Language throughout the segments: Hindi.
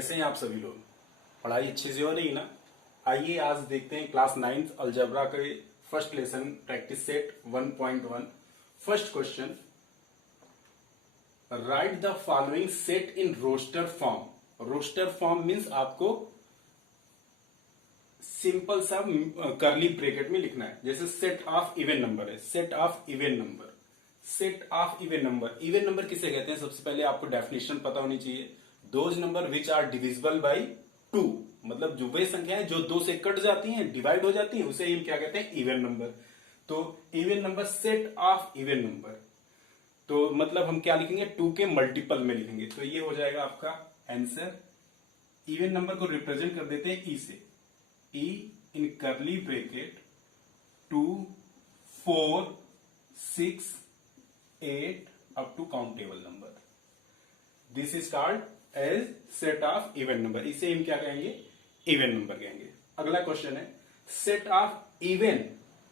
कैसे हैं आप सभी लोग? पढ़ाई अच्छे से हो रही है ना? आइए आज देखते हैं क्लास 9th अलजेब्रा के first lesson practice set 1.1। First question, write the following set in roster form. Roster form means आपको सिंपल सा करली ब्रैकेट में लिखना है। जैसे सेट ऑफ इवन नंबर है, set of even number, set of even number. Even number किसे कहते हैं? सबसे पहले आपको डेफिनेशन पता होनी चाहिए। Those number which are divisible by 2, मतलब जो वे संख्याएं जो 2 से कट जाती हैं, डिवाइड हो जाती हैं, उसे हम क्या कहते हैं? Even number. तो even number, set of even number, तो मतलब हम क्या लिखेंगे? 2 के मल्टीपल में लिखेंगे। तो ये हो जाएगा आपका आंसर। इवन नंबर को रिप्रेजेंट कर देते हैं ई से। E in curly bracket 2, 4, 6, 8 up to countable number. This is called as set of even number. इसे हम क्या कहेंगे? इवन नंबर कहेंगे। अगला क्वेश्चन है set of even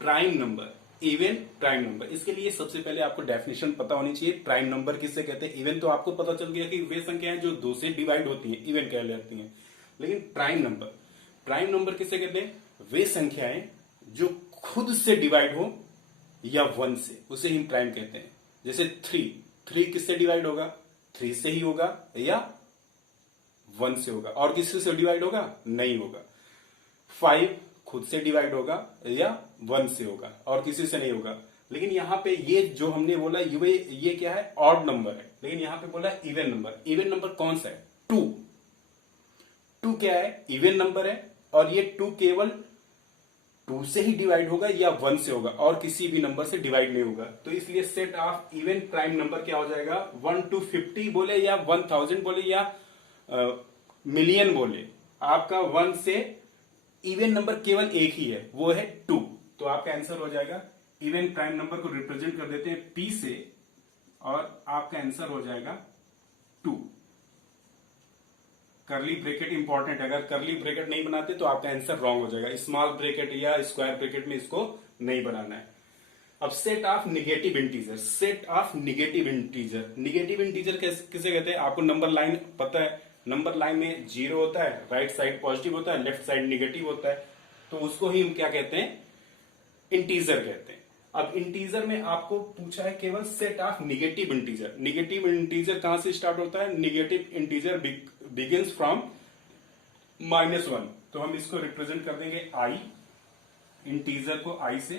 prime number. Even prime number, इसके लिए सबसे पहले आपको डेफिनेशन पता होनी चाहिए। प्राइम नंबर किसे कहते हैं? इवन तो आपको पता चल गया कि वे संख्याएं जो 2 से डिवाइड होती हैं, इवन कहलाती हैं। लेकिन प्राइम नंबर, प्राइम नंबर किसे कहते हैं? वे संख्याएं जो खुद से डिवाइड हो या 1 से, उसे हम प्राइम कहते हैं। जैसे 3 किससे डिवाइड होगा? 3 से ही होगा या 1 से होगा। और किससे से डिवाइड होगा? नहीं होगा। 5 खुद से डिवाइड होगा या 1 से होगा, और किसी से नहीं होगा। लेकिन यहां पे ये जो हमने बोला ये क्या है? ऑड नंबर है। लेकिन यहां पे बोला इवन नंबर। इवन नंबर कौन सा है? 2 क्या है? इवन नंबर है। और ये 2 केवल 2 से ही डिवाइड होगा या 1 से होगा, और किसी भी नंबर से डिवाइड नहीं होगा। तो इसलिए set of even prime number क्या हो जाएगा? 1 to 50 बोले या 1000 बोले या मिलियन बोले, आपका 1 से इवन नंबर केवल एक ही है, वो है 2। तो आपका आंसर हो जाएगा, इवन प्राइम नंबर को रिप्रेजेंट कर देते हैं P से, और आपका आंसर हो जाएगा 2। करली ब्रैकेट इंपॉर्टेंट है। अगर करली ब्रैकेट नहीं बनाते तो आपका आंसर रॉन्ग हो जाएगा। स्मॉल ब्रैकेट या स्क्वायर ब्रैकेट में इसको नहीं बनाना है। अब set of negative integer. Set of negative integer, negative integer किसे कहते हैं? आपको नंबर लाइन पता है। नंबर लाइन में 0 होता है, राइट साइड पॉजिटिव होता है, लेफ्ट साइड निगेटिव होता है। तो उसको ही हम क्या कहते हैं? इंटीजर कहते हैं। अब इंटीजर में आपको पूछा है केवल set of negative integer. Negative integer कहां से स्टार्ट होता है? Negative integer begins from -1। तो हम इसको रिप्रेजेंट कर देंगे I, इंटीजर को I से,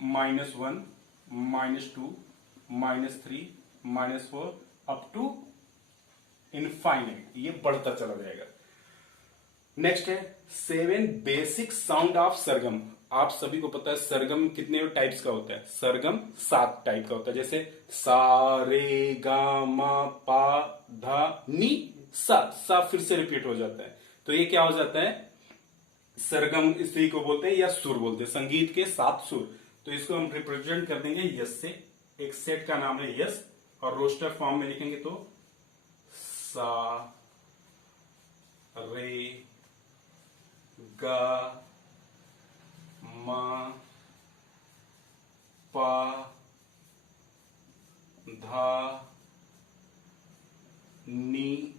-1, -2, -3, -4 अप टू इनफाइनाइट। ये बढ़ता चला जाएगा। नेक्स्ट है 7 बेसिक साउंड ऑफ सरगम। आप सभी को पता है सरगम कितने टाइप्स का होता है? सरगम 7 टाइप का होता है। जैसे सा, रे, गा, मा, पा, धा, नी, सा फिर से रिपीट हो जाता है। तो ये क्या हो जाता है? सरगम इसी को बोलते हैं या सुर बोलते हैं, संगीत के 7 सुर। तो इसको हम रिप्रेजेंट कर देंगे यस से। एक सेट का नाम है यस, और रोस्टर फॉर्म में लिखेंगे तो सा, रे, गा, मा, पा, धा, नी।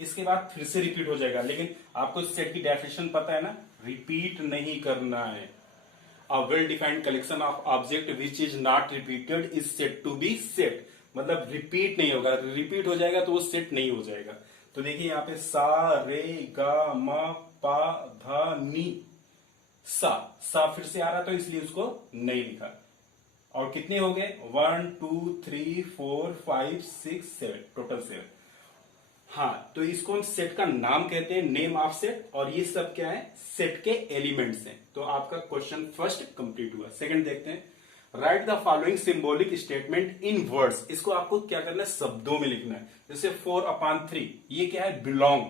इसके बाद फिर से रिपीट हो जाएगा। लेकिन आपको इस सेट की डेफिनेशन पता है ना? रिपीट नहीं करना है। A well defined collection of object which is not repeated is set to be set. मतलब रिपीट नहीं होगा। रिपीट हो जाएगा तो वो सेट नहीं हो जाएगा। तो देखिए यहाँ पे सा, रे, गा, मा, पा, धा, नी, सा फिर से आ रहा तो इसलिए उसको नहीं लिखा। और कितने हो गए? 1 2 3 4 5 6 7, टोटल 7। हाँ, तो इसको हम सेट का नाम कहते हैं, नेम ऑफ सेट। और ये सब क्या है? सेट के एलिमेंट्स हैं। तो आपका क्वेश्चन फर्स्ट कंप्लीट हुआ। सेकंड देखते हैं, right the following symbolic statement in words. इसको आपको क्या करना है? शब्दों में लिखना है। जैसे 4/3, ये क्या है? Belong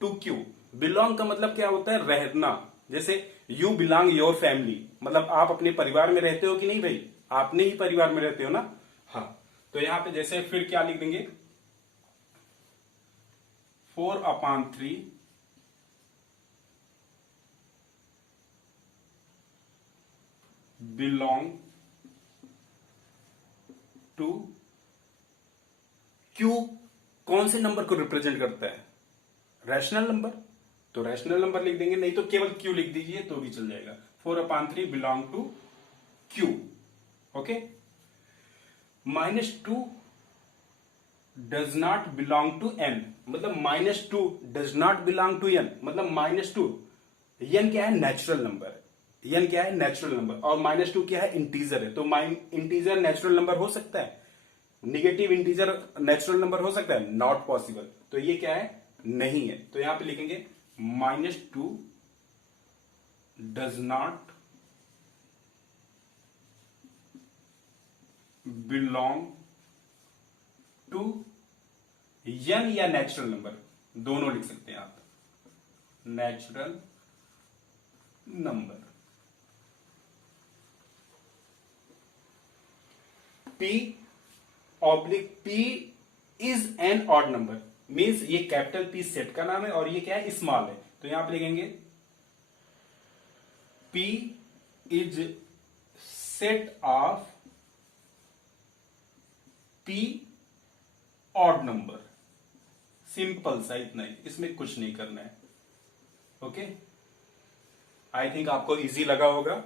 to Q. बिलोंग का मतलब क्या होता है? रहना। जैसे यू बिलोंग योर फैमिली, मतलब आप अपने परिवार में रहते हो कि नहीं भाई? आपने ही परिवार में रहते हो ना? हाँ। तो यहां पे जैसे फिर क्या लिख देंगे? 4/3 बिलोंग टू क्यू। कौन से नंबर को रिप्रेजेंट करता है? रैशनल नंबर, तो रैशनल नंबर लिख देंगे, नहीं तो केवल क्यू लिख दीजिए तो भी चल जाएगा। 4/3 belong to Q. Okay. -2 does not belong to N, मतलब -2 does not belong to N, मतलब -2, एन क्या है? Natural number. एन क्या है? Natural number. और -2 क्या है? इंटीजर है। तो इंटीजर नेचुरल नंबर हो सकता है? निगेटिव इंटीजर नेचुरल नंबर हो सकता है? Not possible. तो ये क्या है? नहीं है। तो यहां पे लिखेंगे -2 does not belong to N या नेचुरल नंबर, दोनों लिख सकते हैं आप, natural number. P oblique P is an odd number, means ये कैपिटल P सेट का नाम है और ये क्या है? स्मॉल है। तो यहां पे लिखेंगे P is set of P odd number. Simple सा, इतना ही, इसमें कुछ नहीं करना है। ओके, आई थिंक आपको इजी लगा होगा।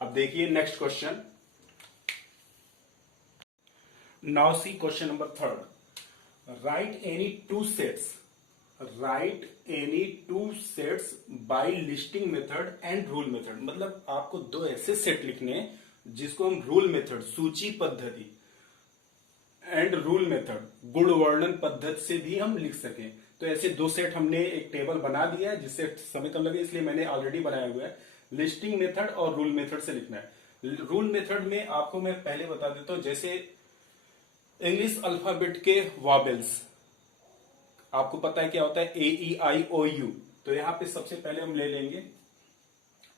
अब देखिए next question. Now see question number 3। Write any two sets, write any two sets by listing method and rule method. मतलब आपको दो ऐसे सेट लिखने हैं जिसको हम रूल मेथड, सूची पद्धति, एंड रूल मेथड, गुण वर्णन पद्धति से भी हम लिख सकें। तो ऐसे दो सेट हमने एक टेबल बना दिया है, जिससे समय कम लगे इसलिए मैंने ऑलरेडी बनाया हुआ है। लिस्टिंग मेथड और रूल मेथड से लिखना है। रूल मेथड में आपको मैं पहले बता देता हूं, जैसे इंग्लिश अल्फाबेट के वॉवेल्स, आपको पता है क्या होता है? AEIOU। तो यहां पे सबसे पहले हम ले लेंगे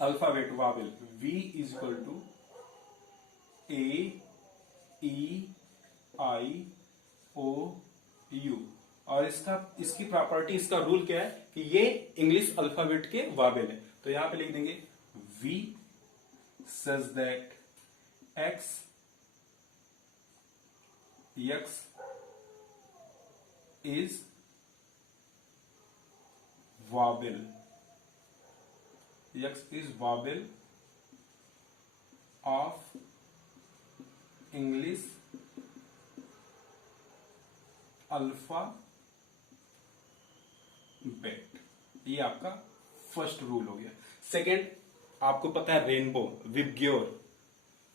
alphabet vowel, V equal to AEIOU। और इसकी प्रॉपर्टी, इसका रूल क्या है कि ये इंग्लिश अल्फाबेट के वॉवेल है। तो यहां पे लिख देंगे V such that X is vowel, X is vowel of English alphabet. ये आपका फर्स्ट रूल हो गया। सेकेंड, आपको पता है रेनबो, विबग्योर,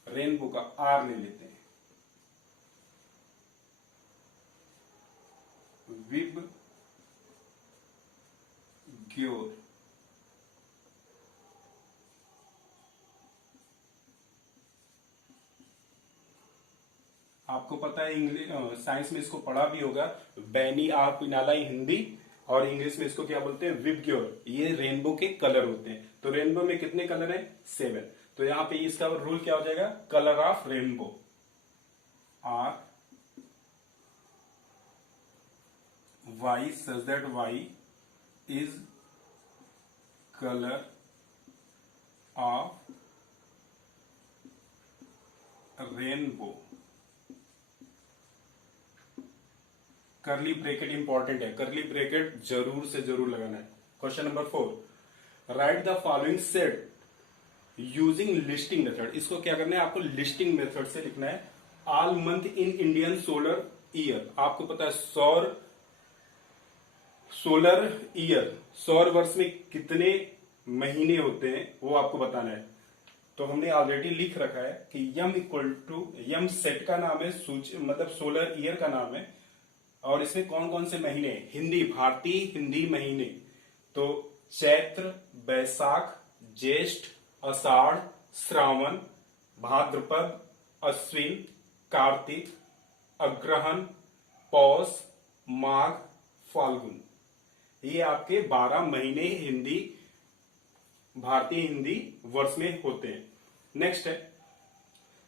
रेनबो का R ले लेते हैं, विबग्योर। आपको पता है इंग्लिश साइंस में इसको पढ़ा भी होगा, बैनी आ पिनाला हिंदी, और इंग्लिश में इसको क्या बोलते हैं? विबग्योर। ये रेनबो के कलर होते हैं। तो रेनबो में कितने कलर हैं? 7। तो यहां पे इसका रूल क्या हो जाएगा? Colour of rainbow, R Y such that Y is color of rainbow. करली ब्रैकेट इंपॉर्टेंट है, करली ब्रैकेट जरूर से जरूर लगाना है। Question number 4। Right the following set using listing method. इसको क्या करना है? आपको लिस्टिंग मेथड से लिखना है। All month in Indian solar year, आपको पता है सोलर ईयर, सौर वर्ष में कितने महीने होते हैं वो आपको बताना है। तो हमने ऑलरेडी लिख रखा है कि यम इक्वल टू, यम सेट का नाम है, सूची मतलब सोलर ईयर का नाम है, और इसमें कौन कौन से महीने? हिंदी, भारतीय हिंदी महीने। तो चैत्र, बैसाख, ज्येष्ठ, आषाढ़, श्रावण, भाद्रपद, अश्विन, कार्तिक, अग्रहण, पौष, माघ, फाल्गुन। ये आपके 12 महीने हिंदी, भारतीय हिंदी वर्ष में होते हैं। नेक्स्ट है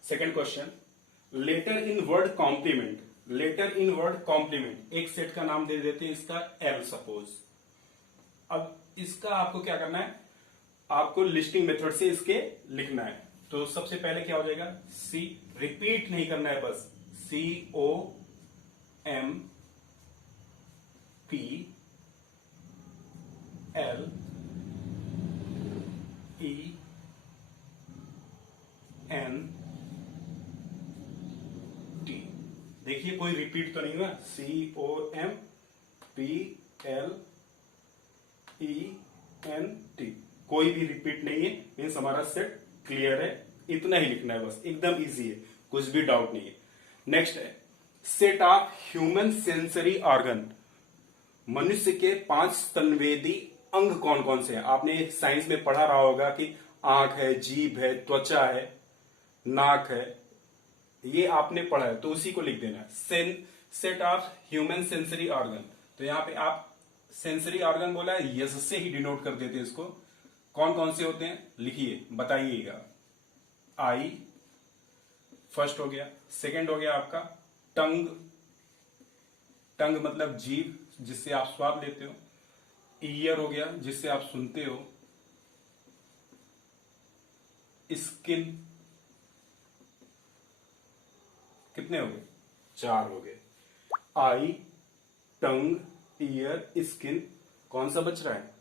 सेकंड क्वेश्चन। लेटर इन वर्ड कॉम्प्लीमेंट, लेटर इन वर्ड कॉम्प्लीमेंट, एक सेट का नाम दे देते हैं इसका एल सपोज। अब इसका आपको क्या करना है? आपको लिस्टिंग मेथड से इसके लिखना है। तो सबसे पहले क्या हो जाएगा? सी, रिपीट नहीं करना है, बस COMP L E N T। देखिए कोई रिपीट तो नहीं हुआ, COMPLENT, कोई भी रिपीट नहीं है, मीन्स हमारा सेट क्लियर है। इतना ही लिखना है बस, एकदम इजी है, कुछ भी डाउट नहीं है। नेक्स्ट है set of human sensory organ. मनुष्य के 5 स्तनवेदी अंग कौन कौन से हैं? आपने साइंस में पढ़ा रहा होगा कि आंख है, जीभ है, त्वचा है, नाक है, ये आपने पढ़ा है, तो उसी को लिख देना है। Set of human sensory organ, तो यहां पे आप सेंसरी ऑर्गन बोला है, यस से ही डिनोट कर देते हैं इसको। कौन कौन से होते हैं लिखिए, बताइएगा। आई फर्स्ट हो गया, सेकंड हो गया आपका टंग, टंग मतलब जीभ जिससे आप स्वाद लेते हो। ईयर हो गया जिससे आप सुनते हो। स्किन, कितने हो गए? 4 हो गए। आई, टंग, ईयर, स्किन, कौन सा बच रहा है?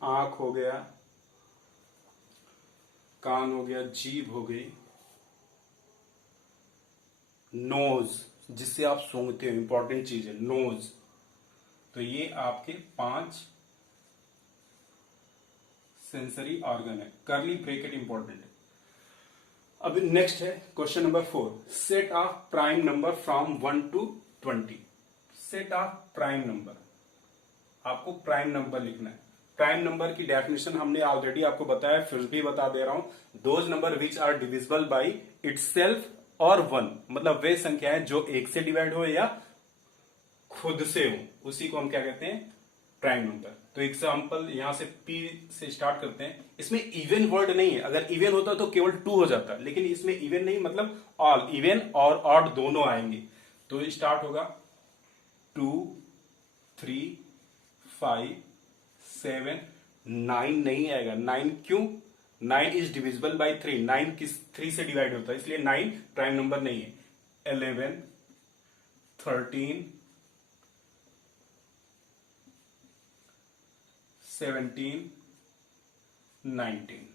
आंख हो गया, कान हो गया, जीभ हो गई, नोज जिससे आप सूंघते हो, इंपॉर्टेंट चीज है नोज। तो ये आपके 5 सेंसरी ऑर्गन है। करली ब्रैकेट इंपॉर्टेंट है। अब नेक्स्ट है question number 4, set of prime number from 1 to 20। Set of prime number, आपको प्राइम नंबर लिखना है। प्राइम नंबर की डेफिनेशन हमने ऑलरेडी आपको बताया, फिर भी बता दे रहा हूं। Those number which are divisible by itself और 1, मतलब वे संख्याएं जो 1 से डिवाइड हो या खुद से हो, उसी को हम क्या कहते हैं? Prime number. तो एग्जांपल यहां से P से स्टार्ट करते हैं। इसमें इवन वर्ड नहीं है, अगर इवन होता तो केवल 2 हो जाता, लेकिन इसमें इवन नहीं, मतलब ऑल, इवन और ऑड दोनों आएंगे। तो स्टार्ट होगा 2, 3, 5, 7, 9 नहीं आएगा। 9 क्यों? 9 इज डिविजिबल बाई 3, 9 किस 3 से डिवाइड होता है, इसलिए 9 प्राइम नंबर नहीं है। 11, 13, 17, 19,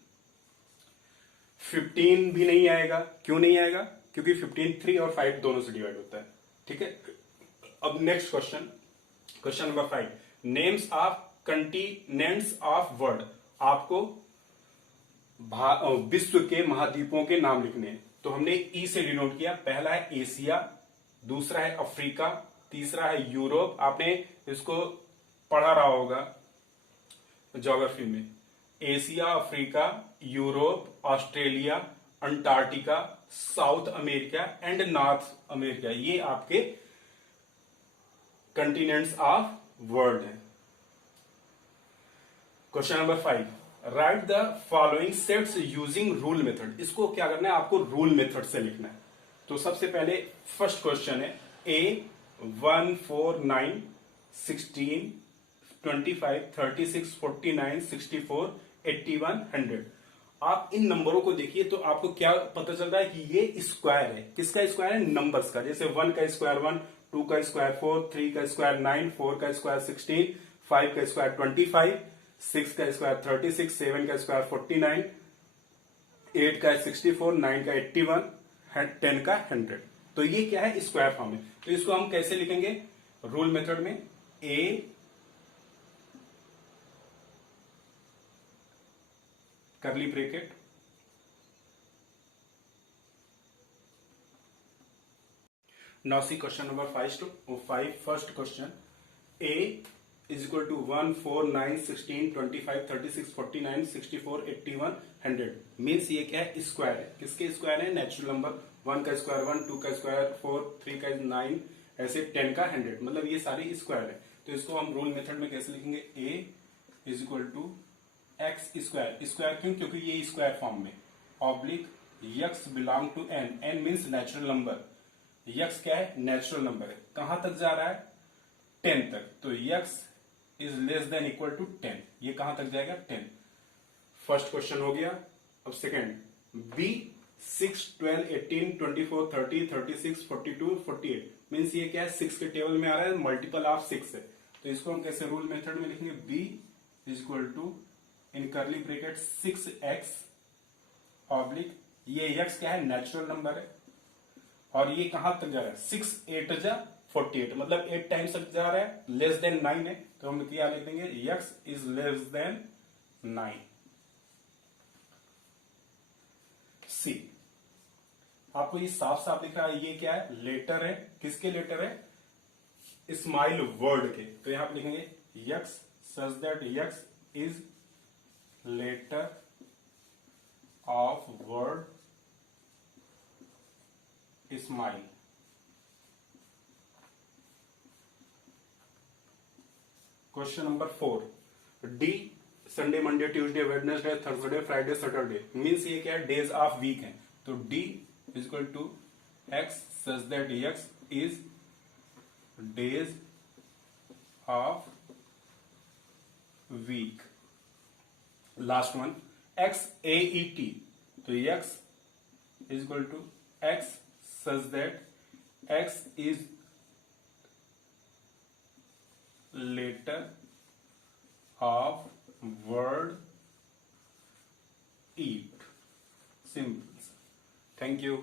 15 भी नहीं आएगा। क्यों नहीं आएगा? क्योंकि 15 3 और 5 दोनों से डिवाइड होता है। ठीक है। अब next question, question number 5, names of continents of world. आपको विश्व के महाद्वीपों के नाम लिखने हैं। तो हमने ई से डिनोट किया। पहला है एशिया, दूसरा है अफ्रीका, तीसरा है यूरोप। आपने इसको पढ़ा रहा होगा ज्योग्राफी में। Asia, Africa, Europe, Australia, Antarctica, south America and north America, ये आपके कंटिनेंट्स ऑफ वर्ल्ड है। Question number 5, right the following sets using rule method. इसको क्या करना है? आपको रूल मेथड से लिखना है। तो सबसे पहले फर्स्ट क्वेश्चन है A 1 4 9 16 25 36 49 64 81 100। आप इन नंबरों को देखिए तो आपको क्या पता चल रहा है कि ये स्क्वायर है। किसका स्क्वायर है? नंबर्स का। जैसे 1 का स्क्वायर 1, 2 का स्क्वायर 4, 3 का स्क्वायर 9, 4 का स्क्वायर 16, 5 का स्क्वायर 25, 6 का स्क्वायर 36, 7 का स्क्वायर 49, 8 का 64, 9 का 81, 10 का 100। तो ये क्या है? स्क्वायर फॉर्म में। तो इसको हम कैसे लिखेंगे रूल मेथड में? A करली bracket now see question number 5 first question. A is equal to 1 4 9 16 25 36 49 64 81 100 means ये क्या है? स्क्वायर है। किसके स्क्वायर है? Natural number. 1 का स्क्वायर 1, 2 का स्क्वायर 4, 3 का 9, ऐसे 10 का 100, मतलब ये सारे स्क्वायर है। तो इसको हम रूल मेथड में कैसे लिखेंगे? A is equal to x square. Square क्यों? क्योंकि ये स्क्वायर फॉर्म में। Oblique x belong to N, N means natural number. X क्या है? नेचुरल नंबर है। कहां तक जा रहा है? 10 तक। तो x is less than equal to 10। ये कहां तक जाएगा? 10। फर्स्ट क्वेश्चन हो गया। अब सेकेंड, बी 6 12 18 24 30 36 42 48 मीन्स ये क्या है? 6 के टेबल में आ रहा है, मल्टीपल ऑफ 6 है। तो इसको हम कैसे रूल मेथड में लिखेंगे, b is equal to in curly bracket 6x oblique, ये x क्या है, नेचुरल नंबर है, और ये कहां तक जा रहा है, 6 8 जा 48, मतलब 8 टाइम्स तक जा रहा है, लेस देन 9 है, तो हम क्या लिख देंगे, x इज लेस देन 9। सी, आपको ये साफ साफ दिख रहा है, ये क्या है, लेटर है, किसके लेटर है, स्माइल वर्ड के, तो यहां पर लिखेंगे x such that x is letter of word smile. Question number 4, D Sunday Monday Tuesday Wednesday Thursday Friday Saturday, means ये क्या है, डेज ऑफ वीक है, तो D is equal to X such that X is days of week. Last one, X A E T, तो X is equal to X such that x is letter of word eat. Simple. Thank you.